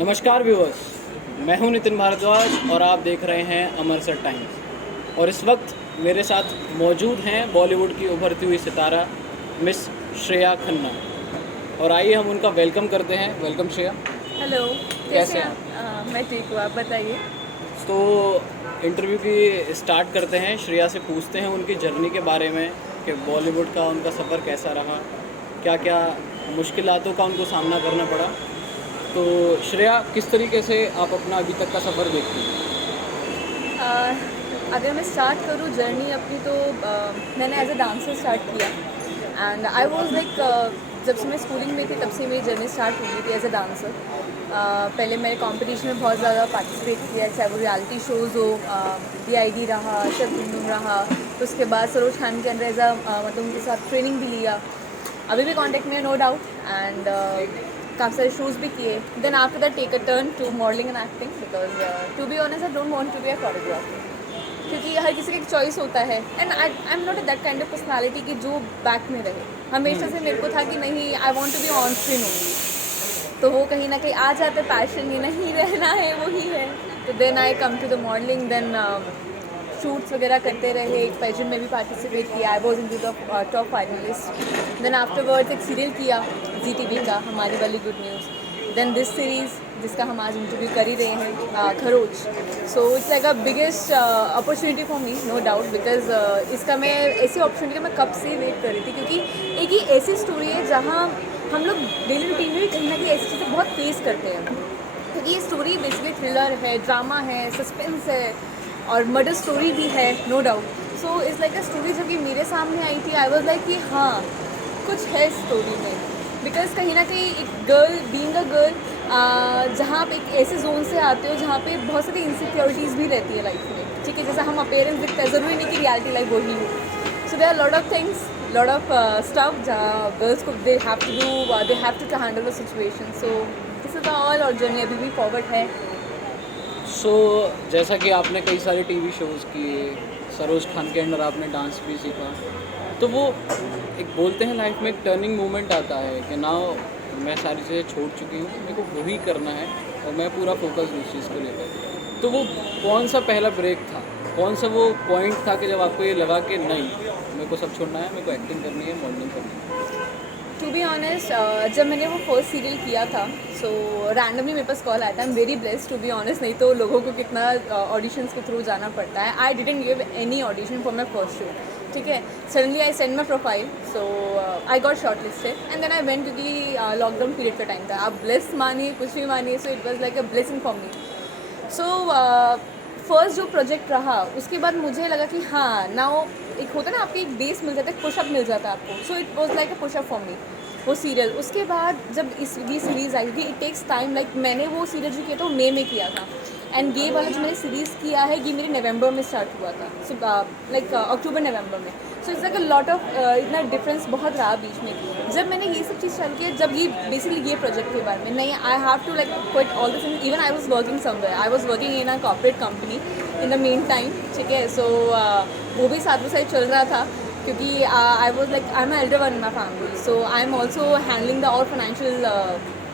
नमस्कार व्यूअर्स, मैं हूं नितिन भारद्वाज और आप देख रहे हैं अमरसर टाइम्स। और इस वक्त मेरे साथ मौजूद हैं बॉलीवुड की उभरती हुई सितारा मिस श्रेया खन्ना। और आइए हम उनका वेलकम करते हैं। वेलकम श्रेया। हेलो, कैसे हैं हैं आप? मैं ठीक हूँ, आप बताइए। तो इंटरव्यू की स्टार्ट करते हैं। श्रेया से पूछते हैं उनकी जर्नी के बारे में कि बॉलीवुड का उनका सफ़र कैसा रहा, क्या क्या मुश्किलातों का उनको सामना करना पड़ा। तो श्रेया, किस तरीके से आप अपना अभी तक का सफ़र देखती हैं? अगर मैं स्टार्ट करूँ जर्नी अपनी तो मैंने एज अ डांसर स्टार्ट किया एंड आई वाज लाइक जब से मैं स्कूलिंग में थी तब से मेरी जर्नी स्टार्ट हो गई थी एज अ डांसर। पहले मैंने कंपटीशन में बहुत ज़्यादा पार्टिसिपेट किया, चाहे वो रियलिटी शोज़ हो, DID रहा, शब गुमनुम रहा। तो उसके बाद सरोज खान के अंदर एज अ मतलब उनके साथ ट्रेनिंग भी लिया। अभी भी कांटेक्ट में नो डाउट एंड काफ़ी सारे शोज़ भी किए। Then after that take a turn to modelling and acting because to be honest I don't want to be a choreographer, क्योंकि हर किसी का एक चॉइस होता है and I am not that kind of personality कि जो बैक में रहे। हमेशा से मेरे को था कि नहीं, I want to be on screen only. तो वो कहीं ना कहीं आ जाता है, पैशन ये नहीं रहना है वही है। तो then I come to the modelling, then shoots वगैरह करते रहे। एक पेजेंट में भी पार्टिसिपेट किया, I was in to the top finalist. Then afterwards एक सीरियल किया ZTV का, हमारी वाली good news. Then this series जिसका हम आज इंटरव्यू कर ही रहे हैं, Kharoch. So it's like a biggest opportunity for me, no doubt, because इसका मैं ऐसी अपॉर्चुनिटी का मैं कब से वेट कर रही थी, क्योंकि एक ही ऐसी स्टोरी है जहाँ हम लोग डेली रूटीन में भी कहीं ना कहीं ऐसी चीज़ें बहुत फेस करते हैं। क्योंकि ये स्टोरी बेसिकली थ्रिलर है, ड्रामा है, सस्पेंस है और मर्डर स्टोरी भी है, no doubt. So it's like a story जब ये मेरे सामने आई थी, आई वॉज लाइक कि हाँ, कुछ है स्टोरी में। बिकॉज कहीं ना कहीं एक गर्ल बीइंग अ गर्ल, जहाँ आप एक ऐसे जोन से आते हो जहाँ पे बहुत सारी इनसिक्योरिटीज़ भी रहती है लाइफ में, ठीक है। जैसा हम अपेयरेंस दिखता है, ज़रूरी नहीं कि रियलिटी लाइफ वही हो। So there are lot of things, lot of stuff जहाँ गर्ल्स को they have to do, they have to handle the situation. So this is all, और जर्नी अभी भी फॉरवर्ड है। सो जैसा कि आपने कई सारे टीवी शोज़ किए, सरोज खान के अंडर आपने डांस भी सीखा, तो वो एक बोलते हैं लाइफ में एक टर्निंग मोमेंट आता है कि नाउ मैं सारी चीज़ें छोड़ चुकी हूँ, मेरे को वही करना है और मैं पूरा फोकस उस चीज़ को लेकर। तो वो कौन सा पहला ब्रेक था, कौन सा वो पॉइंट था कि जब आपको ये लगा कि नहीं, मेरे को सब छोड़ना है, मेरे को एक्टिंग करनी है, मॉडलिंग करनी है? टू बी ऑनेस्ट, जब मैंने वो फर्स्ट सीरियल किया था, सो रैंडमली मेरे पास कॉल आया था। I am very blessed, to be honest, नहीं तो लोगों को कितना ऑडिशंस के थ्रू जाना पड़ता है। I didn't give any audition for my first show, ठीक है। Suddenly I send my profile, so I got short listed and then I went, क्योंकि लॉकडाउन पीरियड का टाइम था। आप ब्लेस मानिए कुछ भी मानिए, so it was like a blessing for me. So first जो प्रोजेक्ट रहा, उसके बाद मुझे लगा कि हाँ, नाउ एक होता है ना, आपको एक बेस मिल जाता है, पुशअप मिल जाता है आपको। So it was like a push up for me वो सीरियल। उसके बाद जब ये सीरीज़ आई, क्योंकि इट टेक्स टाइम, लाइक मैंने वो सीरियल जो किया था वो मई में किया था एंड ये वाला जो मैंने सीरीज़ किया है ये मेरे नवंबर में स्टार्ट हुआ था, सो लाइक अक्टूबर नवंबर में। सो it's like a lot of, इतना डिफरेंस बहुत रहा बीच में। जब मैंने ये सब चीज़ चालू किया, जब ये बेसिकली ये प्रोजेक्ट के बारे में नहीं, I have to like quit all this. Even I was working somewhere, I was working in a corporate company in the main time, ठीक है। सो वो भी साथ में साथ चल रहा था, क्योंकि I was like I am elder one in my family, so I am also handling the all financial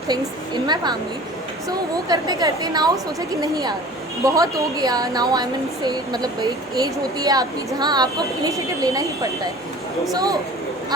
things in my family. So वो करते करते नाउ सोचा कि नहीं यार, बहुत हो गया। नाउ आई मीन से मतलब एक एज होती है आपकी जहाँ आपको इनिशिएटिव लेना ही पड़ता है। सो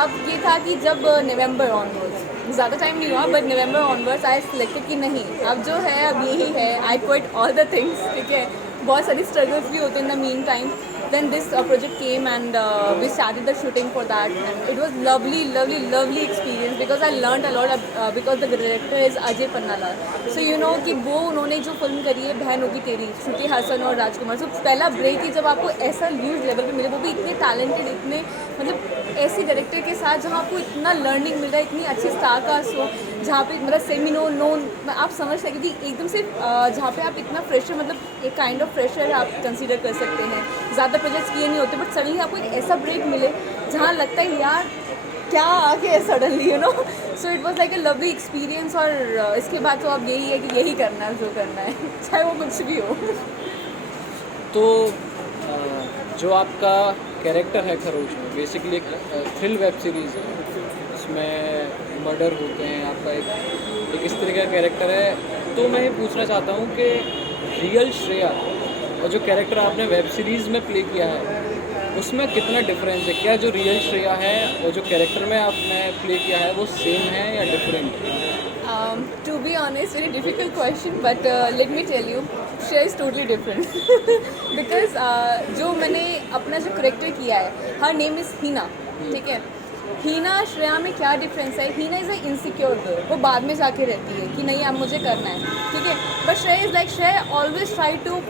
अब ये था कि जब नवंबर ऑनवर्ड्स, ज़्यादा टाइम नहीं हुआ, but November onwards I selected कि नहीं, अब जो है अब यही है। I quit all the things, ठीक है। बहुत सारी स्ट्रगल्स भी होते हैं in the mean time. Then this project came and we started the shooting for that, and it was lovely experience because I learned a lot because the director is Ajay Pannalal. So you know कि वो उन्होंने जो film करी है बहन होगी तेरी, श्रुति हासन और राजकुमार। सो पहला ब्रेक ही जब आपको ऐसा ह्यूज लेवल पे मिले, वो भी इतने टैलेंटेड, इतने मतलब ऐसी डायरेक्टर के साथ जहाँ आपको इतना लर्निंग मिल रहा है, इतनी अच्छी स्टार कास्ट हो, जहाँ पे मतलब सेमी नोन आप समझ सकते, क्योंकि एकदम से जहाँ पे आप इतना फ्रेशर, मतलब एक काइंड ऑफ फ्रेशर आप कंसीडर कर सकते हैं। ज़्यादा प्रोजेक्ट्स किए नहीं होते, बट सडनली आपको एक ऐसा ब्रेक मिले जहाँ लगता है यार क्या आ गया suddenly, you know. So it was like a lovely experience. और इसके बाद तो अब यही है कि यही करना है जो करना है, चाहे वो कुछ भी हो। तो जो आपका कैरेक्टर है खरोच में, बेसिकली एक थ्रिल वेब सीरीज़ है, इसमें मर्डर होते हैं, आपका एक इस तरह का कैरेक्टर है तो मैं ये पूछना चाहता हूँ कि रियल श्रेया और जो कैरेक्टर आपने वेब सीरीज़ में प्ले किया है उसमें कितना डिफरेंस है? क्या जो रियल श्रेया है और जो कैरेक्टर में आपने प्ले किया है वो सेम है या डिफरेंट है? To be honest, very difficult question, but let me tell you, Shreya is totally different. Because जो मैंने अपना जो करेक्टर किया है, her name is हीना, ठीक है? हीना श्रेया में क्या डिफरेंस है? हीना इज़ अ इनसिक्योर गर्ल, वो बाद में जाके रहती है कि नहीं अब मुझे करना है, ठीक है? But Shreya is like, Shreya always try to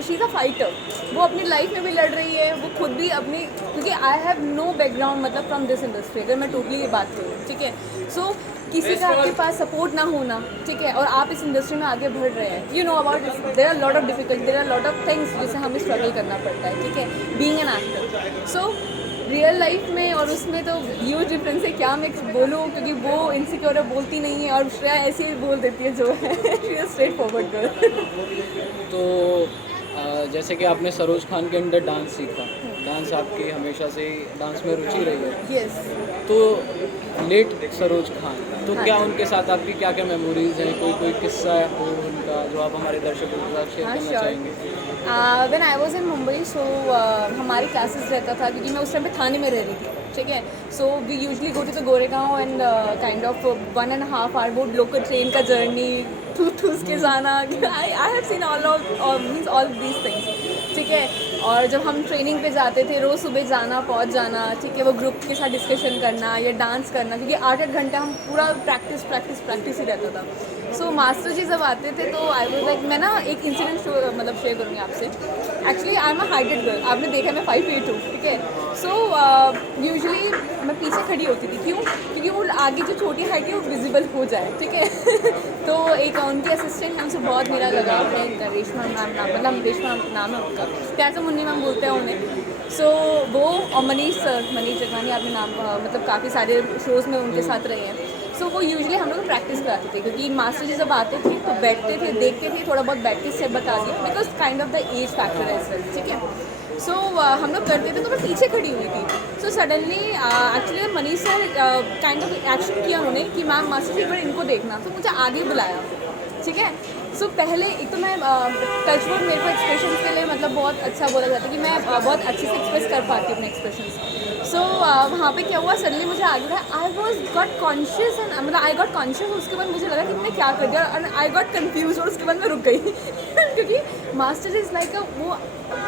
she is a fighter. वो अपनी लाइफ में भी लड़ रही है, वो खुद भी अपनी, क्योंकि आई हैव नो बैकग्राउंड मतलब फ्रॉम दिस इंडस्ट्री, अगर मैं टोटली ये बात करूँ, ठीक है? सो किसी का आपके पास सपोर्ट ना होना, ठीक है, और आप इस इंडस्ट्री में आगे बढ़ रहे हैं, you know about there are lot of difficult, there are lot of things जिसे हमें स्ट्रगल करना पड़ता है, ठीक है, being an actor. So real life में और उसमें तो ह्यूज डिफरेंस है, क्या मैं बोलूँ, क्योंकि वो इनसिक्योर है, बोलती नहीं है, और श्रेया ऐसे ही बोल देती है जो है, she is straight forward girl. तो जैसे कि आपने सरोज खान के अंदर डांस सीखा, डांस आपकी हमेशा से ही डांस में रुचि रही है, यस। तो लेट सरोज खान, तो हाँ क्या जी। उनके साथ आपकी क्या क्या मेमोरीज हैं? कोई किस्सा हो उनका जो आप हमारे दर्शकों के साथ शेयर हाँ, करना sure. चाहेंगे? When I was in Mumbai, so हमारी क्लासेस रहता था, क्योंकि मैं उस टाइम पे थाने में रह रही थी, ठीक है? So we usually go to the Goregaon and kind of 1.5 hour वो लोकल ट्रेन का जर्नी, ठूस के जाना, I have seen all these things, ठीक है? और जब हम ट्रेनिंग पे जाते थे, रोज़ सुबह जाना, पहुंच जाना, ठीक है, वो ग्रुप के साथ डिस्कशन करना या डांस करना, क्योंकि 8-8 घंटे हम पूरा प्रैक्टिस ही रहता था। सो मास्टर जी जब आते थे तो आई वाज लाइक, मैं ना एक इंसिडेंट मतलब शेयर करूँगी आपसे। Actually I am a heighted girl, आपने देखा मैं 5 feet हूँ, ठीक है? सो यूजुअली मैं पीछे खड़ी होती थी, क्यों? क्योंकि वो आगे जो छोटी हाइट है वो विजिबल हो जाए, ठीक है? तो एक उनके असिस्टेंट है, उनसे बहुत मेरा लगाव है, रेशमा मैम नाम, मतलब रेशमा नाम है उनका, प्यार से मुन्नी मैम बोलते हैं उन्हें। सो वो और मनीष जगवानी, आपने नाम मतलब काफ़ी सारे शोज़ में उनके साथ रहे हैं। सो वो यूजुअली हम लोग प्रैक्टिस कराते थे, क्योंकि मास्टर जी जब आते थे तो बैठते थे, देखते थे, थोड़ा बहुत बैठ के स्टेप बता दिया, because kind of the age factor as well, ठीक है? सो हम लोग करते थे, तो मैं पीछे खड़ी हुई थी। So suddenly actually Manish sir kind of action किया उन्होंने कि मैम मास्टर जी एक बार इनको देखना, तो मुझे आगे बुलाया, ठीक है? सो पहले एक तो मैं टचवुड, मेरे को एक्सप्रेशन के लिए मतलब बहुत अच्छा बोला जाता है कि मैं बहुत अच्छे से एक्सप्रेस कर पाती हूँ अपने एक्सप्रेशन। सो वहाँ पे क्या हुआ, सडनली मुझे आगे बढ़ा, I was got conscious and मतलब आई गॉट कॉन्शियस, उसके बाद मुझे लगा कि मैंने क्या कर दिया, एंड आई गॉट कन्फ्यूज, और उसके बाद मैं रुक गई क्योंकि मास्टर इज़ लाइक वो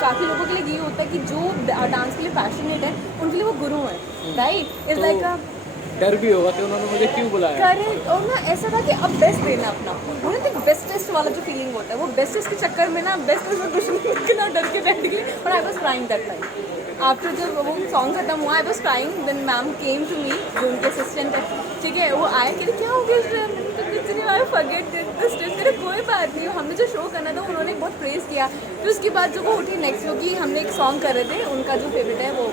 काफ़ी लोगों के लिए ये होता है कि जो डांस के लिए पैशनेट है उनके लिए वो गुरु है, राइट? इज़ लाइक अ डर भी होगा कि उन्होंने मुझे क्यों बुलाया? करेक्ट। और ना ऐसा था कि अब बेस्ट देना अपना, वो ना बेस्टेस्ट वाला जो फीलिंग होता है, वो बेस्टेस्ट के चक्कर में ना बेस्ट में कुछ ना डर के बैठ गई, और I was crying that time. After जब वो सॉन्ग खत्म हुआ, I was crying, then ma'am came to me, जो उनके असिस्टेंट है, ठीक है, वो आए कि क्या हो गया, आई फॉरगेट दिस स्टेज, मेरे कोई बात नहीं, हमने जो शो करना था उन्होंने बहुत प्रेज किया। फिर उसके बाद जो वो उठी नेक्स्ट, वो कि हमने एक सॉन्ग कर रहे थे, उनका जो फेवरेट है वो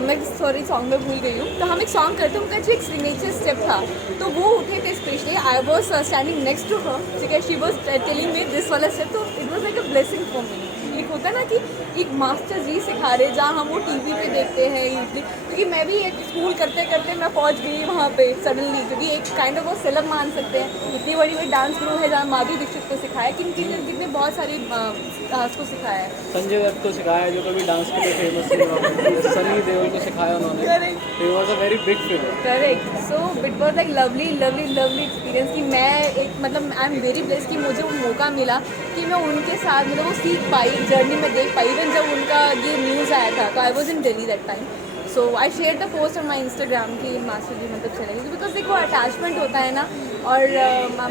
मैं सॉरी सॉन्ग में भूल गई हूँ, तो हम एक सॉन्ग करते, उनका जो एक सिग्नेचर स्टेप था, तो वो उठे थे specially, I was standing next to her, ठीक है, she was telling me this वाला स्टेप, तो it was like a blessing for me. एक होता है ना कि एक मास्टर जी सिखा रहे, जहाँ हम वो टीवी पे देखते हैं यूजली, क्योंकि मैं भी एक स्कूल करते करते मैं पहुँच गई वहाँ पे सडनली, क्योंकि एक काइंड ऑफ वो सेलब मान सकते हैं, इतनी बड़ी बड़ी डांस गुरु है जहाँ माधुरी दीक्षित को सिखाया, जिनने बहुत सारी डांस को सिखाया है, संजय दत्त को सिखाया जो कभी डांस के लिए फेमस हुआ, सनी देओल को सिखाया उन्होंने, correct he was a very big figure. Correct. So it was like lovely experience कि मैं एक मतलब आई एम वेरी ब्लेस्ड कि मुझे वो मौका मिला कि मैं उनके साथ मतलब वो सीख पाई, जर्नी में देख पाई। इवन जब उनका ये न्यूज़ आया था तो आई was in Delhi that time, so I share the post on my Instagram कि मास्टर जी मतलब चले गए, बिकॉज देखो अटैचमेंट होता है ना, और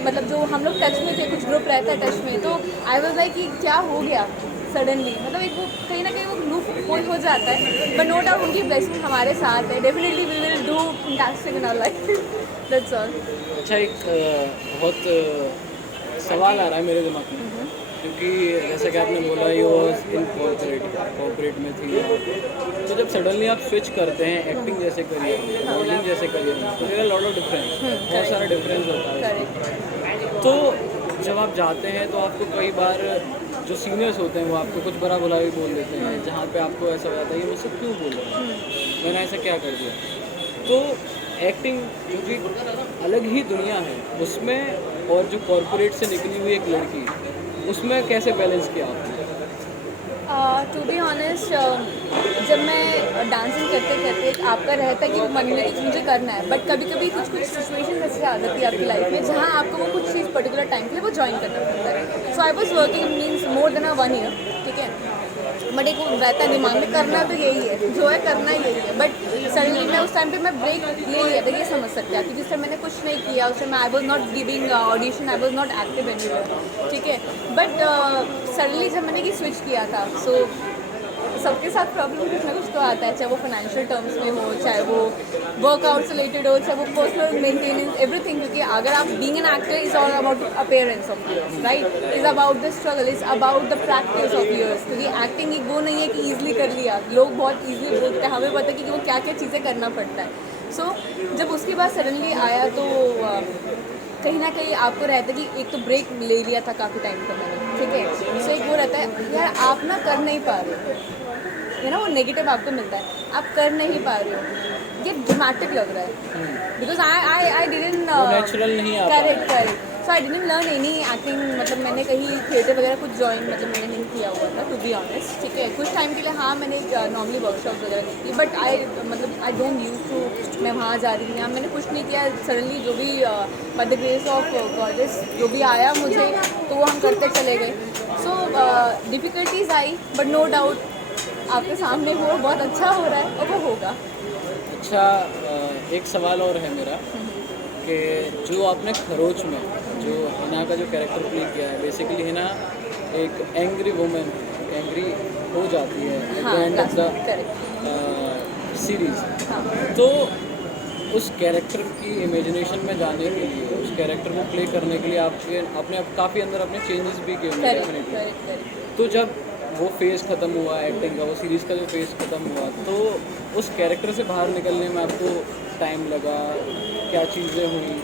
मतलब जो हम लोग टच में थे, कुछ ग्रुप रहता है टच में, तो आई वॉज लाइक कि क्या हो गया सडनली, मतलब एक वो कहीं ना कहीं वो लूप होल हो जाता है, बट नो डाउट उनकी ब्लेसिंग हमारे साथ है, definitely we will do fantastic in our life, that's all. अच्छा, एक बहुत सवाल आ रहा है मेरे दिमाग में, क्योंकि जैसा कि आपने बोला ये वॉज इन कॉर्पोरेट में थी, तो जब सडनली आप स्विच करते हैं एक्टिंग जैसे करिए, मॉडलिंग जैसे करिए, तो there are lot of difference, बहुत सारा डिफरेंस होता है। करेक्ट। तो जब आप जाते हैं तो आपको कई बार जो सीनियर्स होते हैं वो आपको कुछ बुरा भला भी बोल देते हैं, जहाँ पे आपको ऐसा हो जाता है ये मुझसे क्यों बोल रहे हैं, मैंने ऐसा क्या कर दिया। तो एक्टिंग जो कि अलग ही दुनिया है उसमें, और जो कॉरपोरेट से निकली हुई एक लड़की, उसमें कैसे बैलेंस किया आपने? टू बी ऑनेस्ट, जब मैं डांसिंग करते करते आपका रहता है कि मन में कुछ मुझे करना है, बट कभी कभी कुछ कुछ सिचुएशन ऐसी आ जाती है आपकी लाइफ में जहाँ आपको वो कुछ चीज़ पर्टिकुलर टाइम के लिए वो ज्वाइन करना पड़ता है. So I was working means more than 1 year, ठीक है. बट एक वो रहता है दिमाग में करना तो यही है, जो है करना यही है. बट सडनली मैं उस टाइम पे मैं ब्रेक ले लिया था, ये समझ सकते हैं, क्योंकि उस टाइम मैंने कुछ नहीं किया. उस time I was not giving audition, I was not active anywhere, ठीक है. बट सडनली जब मैंने ये स्विच किया था, सो सबके साथ प्रॉब्लम कुछ ना कुछ तो आता है, चाहे वो फाइनेंशियल टर्म्स में हो, चाहे वो वर्कआउट से रिलेटेड हो, चाहे वो पर्सनल मेंटेनेंस, एवरीथिंग. क्योंकि अगर आप being an actor is all about appearance of yours, right, is about the struggle, is about the practice of yours. क्योंकि एक्टिंग एक वो नहीं है कि ईजिली कर लिया. लोग बहुत ईजिली बोलते हैं, हमें पता है कि वो क्या क्या चीज़ें करना पड़ता है. सो जब उसके बाद सडनली आया तो कहीं ना कहीं आपको रहता है कि एक तो ब्रेक ले लिया था काफ़ी टाइम का मैंने, ठीक है. सो एक वो रहता है यार आप ना कर नहीं पा रहे हो, है ना, वो नेगेटिव आपको मिलता है, आप कर नहीं पा रहे हो, ये ड्रामेटिक लग रहा है. बिकॉज आई डिडंट नेचुरल नहीं आता. Correct correct. So I didn't learn any acting. मतलब मैंने कहीं थिएटर वगैरह कुछ ज्वाइन मतलब मैंने नहीं किया हुआ था, टू बी ऑनेस्ट, ठीक है. कुछ टाइम के लिए हाँ मैंने नॉर्मली वर्कशॉप वगैरह की थी, but I don't use to मैं वहाँ जा रही थी, मैंने कुछ नहीं किया. सडनली जो भी by the grace of goddess जो भी आया मुझे, तो वो हम करते चले गए. सो डिफ़िकल्टीज आई, बट नो डाउट आपके सामने वो बहुत अच्छा हो रहा है और वो होगा. अच्छा, एक सवाल और है मेरा कि जो आपने खरोच में जो हिना का जो कैरेक्टर प्ले किया है, बेसिकली हिना एक एंग्री वुमेन, एंग्री हो जाती है at the end of the series. तो उस कैरेक्टर की इमेजिनेशन में जाने के लिए, उस कैरेक्टर को प्ले करने के लिए आपने काफ़ी अंदर अपने चेंजेस भी किए होंगे डेफिनेटली. तो जब वो फेज़ ख़त्म हुआ एक्टिंग का, वो सीरीज़ का जो फेज़ ख़त्म हुआ, तो उस कैरेक्टर से बाहर निकलने में आपको टाइम लगा, क्या चीज़ें हुई?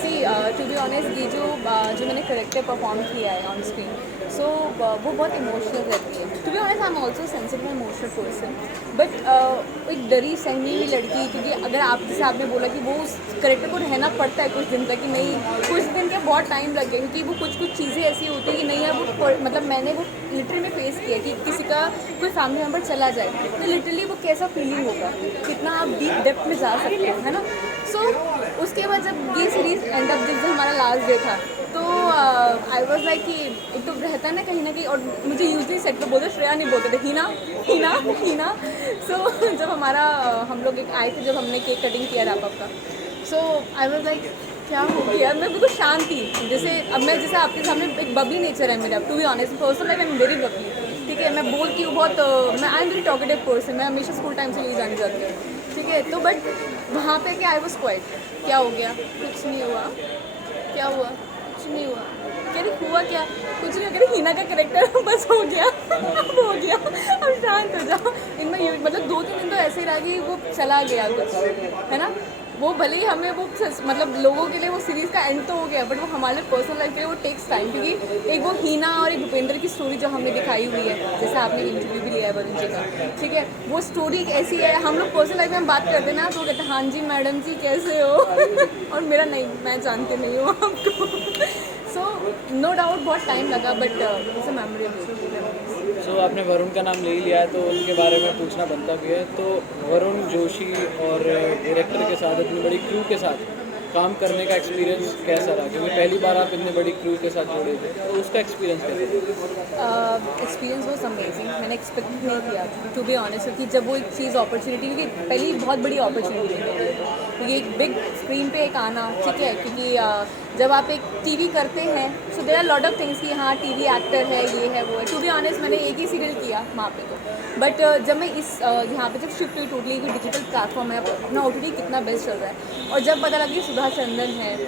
सी टू बी ऑनेस्ट, ये जो मैंने करेक्टर परफॉर्म किया है ऑन स्क्रीन, सो वो बहुत इमोशनल रहती है. To be honest I am also sensitive emotional person, but एक डरी सहमी हुई लड़की, क्योंकि अगर आप जैसे आपने बोला कि वो उस करेक्टर को रहना पड़ता है कुछ दिन तक, कि नहीं कुछ दिन क्या बहुत टाइम लग गया, क्योंकि वो कुछ चीज़ें ऐसी होती है कि नहीं यार वो मतलब मैंने वो लिटरली में फेस किया कि किसी का कोई फैमिली मेम्बर चला जाए तो लिटरली वो कैसा फीलिंग होगा, कितना आप डीप डेप्थ में जा सकते हो, है ना. सो उसके बाद जब ये सीरीज़ एंड अप जिस दिन हमारा लास्ट डे था, तो आई वॉज लाइक कि एक तो रहता है ना कहीं ना कहीं, और मुझे यूजली सेट पर बोलते, श्रेया नहीं बोलते थे, हिना हिना हिना. सो जब हमारा हम लोग एक आए थे, जब हमने केक कटिंग किया रैप अप का, सो आई वॉज लाइक क्या हो गया. मैं बिल्कुल शांत थी, जैसे अब मैं जैसे आपके सामने एक बबली नेचर है मेरा, to be honest person like I am very bubbly, ठीक है. मैं बोलती हूँ बहुत, मैं I am very talkative person, मैं हमेशा स्कूल टाइम से यही जानी जाती हूँ, ठीक है. तो बट वहाँ पे क्या आई वॉज क्वाइट, क्या हो गया, कुछ नहीं हुआ, क्या हुआ, कुछ नहीं हुआ, कह रही हुआ क्या, कुछ नहीं, कह रही हिना का करेक्टर बस हो गया अब हो गया, अब शांत हो जाओ. इनमें मतलब 2-3 दिन तो ऐसे ही रहा कि वो चला गया कुछ, है ना. वो भले ही हमें वो मतलब लोगों के लिए वो सीरीज़ का एंड तो हो गया, बट वो हमारे पर्सनल लाइफ के लिए वो टेक्स टाइम, क्योंकि एक वो हीना और एक भूपेंद्र की स्टोरी जो हमने दिखाई हुई है, जैसे आपने इंटरव्यू भी लिया है वरुण जी का, ठीक है. वो स्टोरी ऐसी है, हम लोग पर्सनल लाइफ में हम बात करते हैं ना, तो कहते हैं हाँ जी मैडम जी कैसे हो और मेरा नहीं, मैं जानते नहीं हूँ आपको. सो नो डाउट बहुत टाइम लगा, बट इट्स अ मेमोरेबल. सो आपने वरुण का नाम ले ही लिया है तो उनके बारे में पूछना बनता भी है. तो वरुण जोशी और डायरेक्टर के साथ, इतनी बड़ी क्रू के साथ काम करने का एक्सपीरियंस कैसा रहा? क्योंकि पहली बार आप इतनी बड़ी क्रू के साथ जुड़े थे, तो उसका एक्सपीरियंस कैसा था? Experience was amazing. मैंने एक्सपेक्ट नहीं किया टू बी ऑनेस्ट, क्योंकि जब वो एक चीज़ अपॉर्चुनिटी, क्योंकि पहली बहुत बड़ी अपॉर्चुनिटी है क्योंकि एक बिग स्क्रीन पे एक आना, ठीक है. क्योंकि जब आप एक टीवी करते हैं, so there are lot of things कि हाँ टीवी एक्टर है, ये है वो है. टू बी ऑनेस्ट मैंने एक ही सीरियल किया वहाँ पे तो, बट जब मैं इस यहाँ पे जब शिफ्ट हुई टोटली डिजिटल प्लेटफॉर्म है, अपना OTT कितना बेस्ट चल रहा है, और जब पता लगा कि सुधा चंदन है,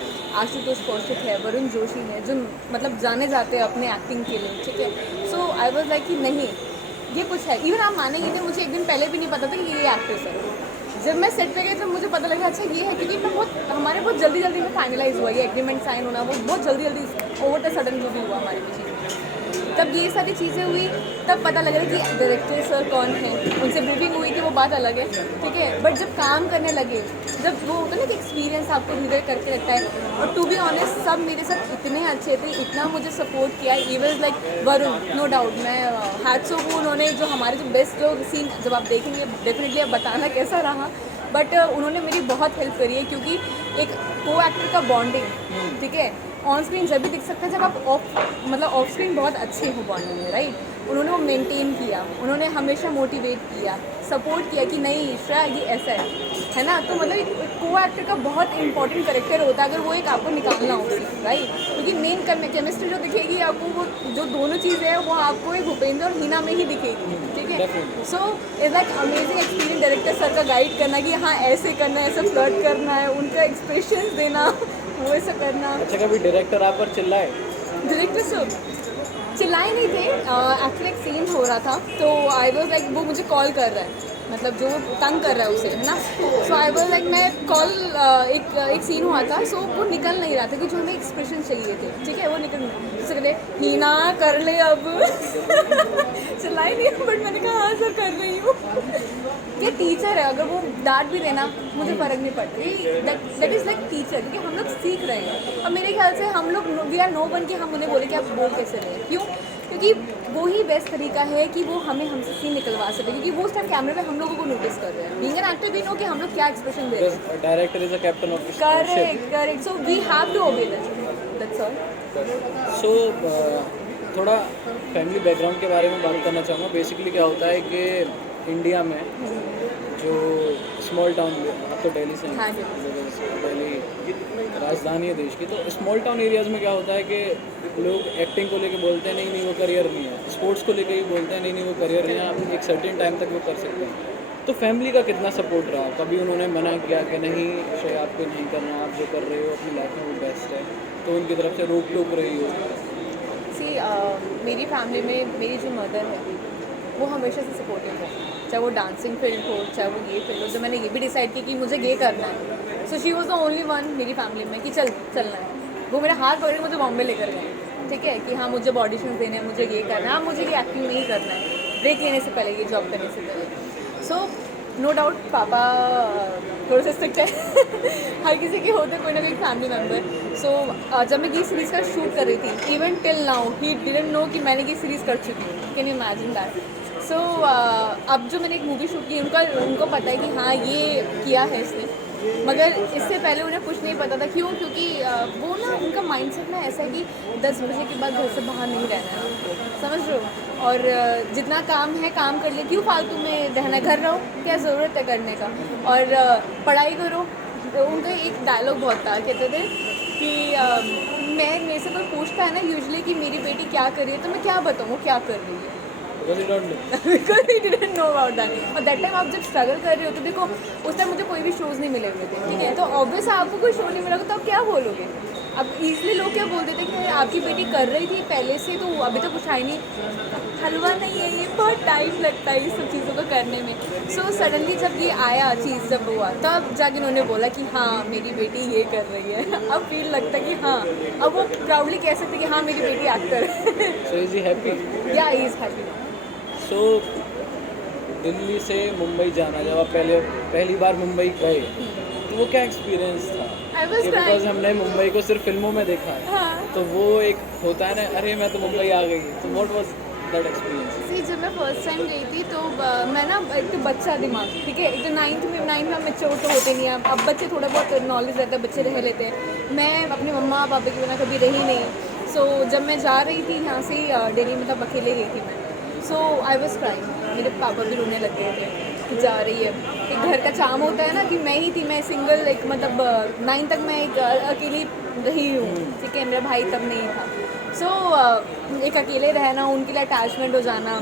आशुतोष कौशिक है, वरुण जोशी है, जो मतलब जाने जाते हैं अपने एक्टिंग के लिए, ठीक है. सो आई वॉज लाइक कि नहीं ये कुछ है. इवन आप मानेंगे नहीं, मुझे एक दिन पहले भी नहीं पता था कि ये एक्ट्रेस है. जब मैं सेट पे गई तो मुझे पता लगा अच्छा ये है, क्योंकि मैं हमारे बहुत जल्दी में फाइनलाइज हुआ, ये एग्रीमेंट साइन होना वो बहुत जल्दी ओवर द सडन जो भी हुआ हमारे पीछे. तब ये सारी चीज़ें हुई, तब पता लग रहा है कि डायरेक्टर सर कौन है, उनसे ब्रीफिंग हुई कि वो बात अलग है, ठीक है। बट जब काम करने लगे, जब वो होता है ना कि एक्सपीरियंस आपको निकल करके लगता है, और टू बी ऑनेस्ट सब मेरे साथ इतने अच्छे थे, इतना मुझे सपोर्ट किया। He was like Varun, no doubt. मैं हैट्स ऑफ उन्होंने जो हमारे जो बेस्ट जो सीन जब आप देखेंगे डेफिनेटली आप बताना कैसा रहा, बट उन्होंने मेरी बहुत हेल्प करी है, क्योंकि एक को एक्टर का बॉन्डिंग, ठीक है, ऑन स्क्रीन जब भी दिख सकता है जब आप ऑफ स्क्रीन बहुत अच्छे हो बॉन्डिंग में, राइट। उन्होंने वो मेंटेन किया, उन्होंने हमेशा मोटिवेट किया, सपोर्ट किया कि नहीं श्रेया ये ऐसा है ना। तो मतलब एक को एक्टर का बहुत इंपॉर्टेंट करेक्टर होता है अगर वो एक आपको निकालना हो उससे, राइट। क्योंकि मेन केमिस्ट्री जो दिखेगी आपको, वो जो दोनों चीज़ें हैं वो आपको एक भूपेंद्र और हीना में ही दिखेगी, ठीक है। So is like amazing experience director sir का गाइड करना कि हाँ ऐसे करना है, ऐसे फ्लर्ट करना है, उनका एक्सप्रेशन देना, वो ऐसा करना। अच्छा, कभी डायरेक्टर आप पर चिल्लाए? डायरेक्टर सर चिल्लाए नहीं थे, एक्चुअली एक सीन हो रहा था तो आई वाज लाइक वो मुझे कॉल कर रहा है, मतलब जो तंग कर रहा है उसे, है ना। सो आई वाज लाइक मैं कॉल एक सीन हुआ था, सो वो निकल नहीं रहा था कि जो हमें एक्सप्रेशन चाहिए थे, ठीक है, वो निकल नहीं जैसे कहते हीना कर ले अब चिल्लाई नहीं, बट मैंने कहा हाँ सर कर रही हूँ। ये टीचर है, अगर वो डांट भी देना मुझे फ़र्क नहीं पड़ता, दैट इज़ लाइक टीचर, क्योंकि हम लोग सीख रहे हैं। और मेरे ख्याल से हम लोग वी आर नो वन कि हम उन्हें बोले कि आप बोल कैसे रहे हैं, क्यों, क्योंकि वो ही बेस्ट तरीका है कि वो हमें हमसे सीन निकलवा सके, क्योंकि वो उस टाइम कैमरे में हम लोगों को नोटिस कर रहे हैं। Being an actor we know कि हम लोग क्या एक्सप्रेशन दे रहे हैं। Director is a captain of ship. Correct, so we have to obey that's all. So थोड़ा फैमिली बैकग्राउंड के बारे में बात करना चाहूँगा। बेसिकली क्या होता है कि इंडिया में जो स्मॉल टाउन, अब तो दिल्ली से हैं, हाँ जी। दिल्ली राजधानी है देश की, तो स्मॉल टाउन एरियाज़ में क्या होता है कि लोग एक्टिंग को लेके बोलते हैं नहीं वो करियर नहीं है, स्पोर्ट्स को लेके ही बोलते हैं नहीं वो करियर नहीं है, आप एक सर्टेन टाइम तक वो कर सकते हैं। तो फैमिली का कितना सपोर्ट रहा? कभी उन्होंने मना किया कि नहीं शायद आपको नहीं करना, आप जो कर रहे हो अपनी लाइफ में वो बेस्ट है, तो उनकी तरफ से रोक टोक रही हो? सी मेरी फैमिली में मेरी जो मदर है वो हमेशा से सपोर्टिव है, चाहे वो डांसिंग फील्ड हो, चाहे वो ये फील्ड हो। जब मैंने ये भी डिसाइड किया कि मुझे ये करना है, so she was the only one मेरी फैमिली में कि चलना है। वो मेरा हाथ पकड़ के मुझे बॉम्बे लेकर गए, ठीक है, कि हाँ मुझे ऑडिशन देने हैं, मुझे ये करना है, हाँ मुझे ये एक्टिंग नहीं करना है, ब्रेक लेने से पहले, ये जॉब करने से पहले। सो नो डाउट पापा थोड़ा सा स्ट्रिक्ट है हर किसी के होते कोई ना कोई फैमिली मेम्बर। सो जब मैं ये सीरीज़ का शूट कर रही थी, even till now he didn't know कि मैंने ये सीरीज़ कर चुकी हूँ, कैन यू इमेजिन दैट। सो अब जो मैंने एक मूवी शूट की उनको पता है कि हाँ ये किया है इसने, मगर इससे पहले उन्हें कुछ नहीं पता था। क्यों? क्योंकि वो ना उनका माइंडसेट ना ऐसा है कि 10 बजे के बाद घर से बाहर नहीं रहना है, समझ रहे हो, और जितना काम है काम कर ले, क्यों फालतू में रहना, घर रहो, क्या ज़रूरत है करने का, और पढ़ाई करो। उनका एक डायलॉग बहुत था, कहते थे कि मेरे से कोई पूछता है ना यूजुअली कि मेरी बेटी क्या कर रही है, तो मैं क्या बताऊँ वो क्या कर रही है, because he didn't know about that. और दैट टाइम आप जब स्ट्रगल कर रहे हो तो देखो उस टाइम मुझे कोई भी शोज़ नहीं मिले हुए थे, ठीक है, तो ऑब्वियस आपको कोई शो नहीं मिला तो आप क्या बोलोगे। अब ईजली लोग क्या बोलते थे कि आपकी बेटी कर रही थी पहले से, तो अभी तो कुछ आई नहीं, हलवा नहीं है ये, बहुत टाइम लगता है इस सब चीज़ों को करने में। सो सडनली जब ये आया चीज़ जब हुआ, तब जाके उन्होंने बोला कि हाँ मेरी बेटी ये कर रही है अब फील लगता है कि हाँ, अब वो प्राउडली कह सकते कि हाँ मेरी बेटी एक्टर है। So is he happy? या इज़ हैप्पी। सो दिल्ली से मुंबई जाना, जब आप पहली बार मुंबई गए तो वो क्या एक्सपीरियंस था? बिकॉज हमने मुंबई को सिर्फ फिल्मों में देखा है, हाँ। तो वो एक होता है ना, अरे मैं तो मुंबई आ गई, तो व्हाट वाज दैट एक्सपीरियंस? सी जब मैं फर्स्ट टाइम गई थी तो मैं ना एक तो बच्चा दिमाग, ठीक है, एक तो नाइन्थ में मेच्योर तो होते नहीं हैं, अब बच्चे थोड़ा बहुत नॉलेज रहता है, बच्चे रह लेते हैं। मैं अपने मम्मा पापा के बिना कभी रही नहीं। सो जब मैं जा रही थी यहाँ से दिल्ली, मतलब अकेले गई थी मैं, सो आई वॉज क्राइंग, मेरे पापा भी रोने लग गए थे कि जा रही है। एक घर का चाम होता है ना कि मैं ही थी, मैं सिंगल, एक मतलब 9 तक मैं एक अकेली रही हूँ, ठीक है, मेरा भाई तब नहीं था। सो एक अकेले रहना, उनके लिए अटैचमेंट हो जाना,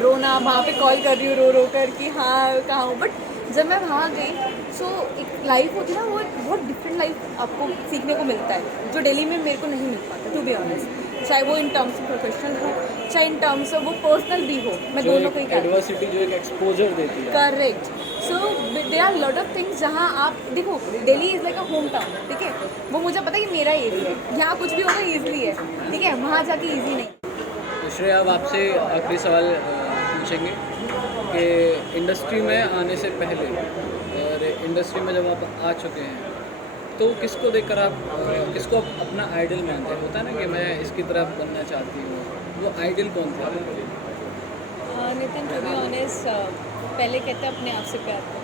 रोना, वहाँ पे कॉल कर रही हूँ रो रो कर कि हाँ कहाँ हूँ। बट जब मैं वहाँ गई, सो एक लाइफ होती है ना, वो बहुत डिफरेंट लाइफ आपको सीखने को मिलता है, जो दिल्ली में मेरे को नहीं मिल पाता, टू बी ऑनेस्ट। चाहे वो इन टर्म्स ऑफ प्रोफेशनल हो, चाहे इन टर्म्स ऑफ वो पर्सनल भी हो, मैं दोनों को ही कहती हूँ। एडवर्सिटी जो एक एक्सपोजर देती है। Correct. So there are lot of things जहाँ आप देखो, Delhi is like a home town, ठीक है, वो मुझे पता है कि मेरा एरिया है, यहाँ कुछ भी होगा ईजिली है, ठीक है, वहाँ जाके ईजी नहीं। श्रेया, अब आपसे आखिरी सवाल पूछेंगे कि इंडस्ट्री में आने से पहले और इंडस्ट्री में जब आप आ चुके हैं तो किसको देखकर आप किसको आप अपना आइडल मानते हैं? होता है ना कि मैं इसकी तरह बनना चाहती हूँ, वो आइडल कौन था? नितिन, टू बी ऑनेस्ट, पहले कहते हैं अपने आप से प्यार करो,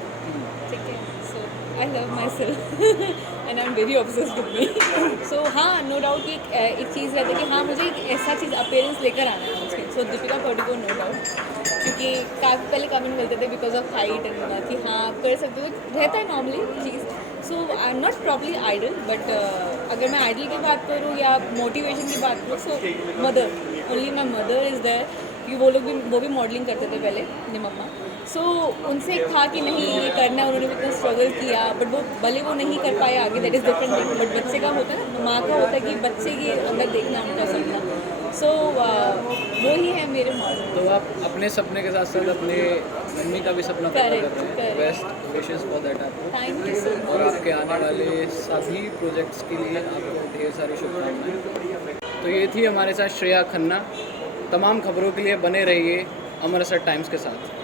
ठीक है? So I love myself and I am very obsessed with me. So हाँ, नो डाउट कि एक चीज़ रहती है कि हाँ मुझे एक ऐसा चीज़ अपीयरेंस लेकर आना है उसके। सो दीपिका पादुकोण, नो डाउट, क्योंकि काफ़ी पहले कमेंट मिलते थे बिकॉज ऑफ हाइट एंड कि हाँ आप कर सकते हो, तो रहता है नॉर्मली चीज़। So I am not properly idle, but अगर मैं आइडल की बात करूँ या मोटिवेशन की बात करूँ, so mother, only my mother is there, क्योंकि वो भी मॉडलिंग करते थे पहले, मेरी मम्मा। सो उनसे एक था कि नहीं ये करना है, उन्होंने भी इतना स्ट्रगल किया, बट वो भले वो नहीं कर पाए आगे, that is different thing, but बच्चे का होता है ना, माँ का होता है कि बच्चे के अंदर देखना, उनका सपना। सो वो ही है मेरे मॉडल। तो आप अपने सपने के साथ साथ अपने मम्मी का भी सपना पूरा कर रहे हैं। Correct. Best wishes for that आपको, थैंक यू सो और मच। आपके आने वाले सभी प्रोजेक्ट्स के लिए आपको ढेर सारी शुभकामनाएं। तो ये थी हमारे साथ श्रेया खन्ना। तमाम खबरों के लिए बने रहिए अमृतसर टाइम्स के साथ।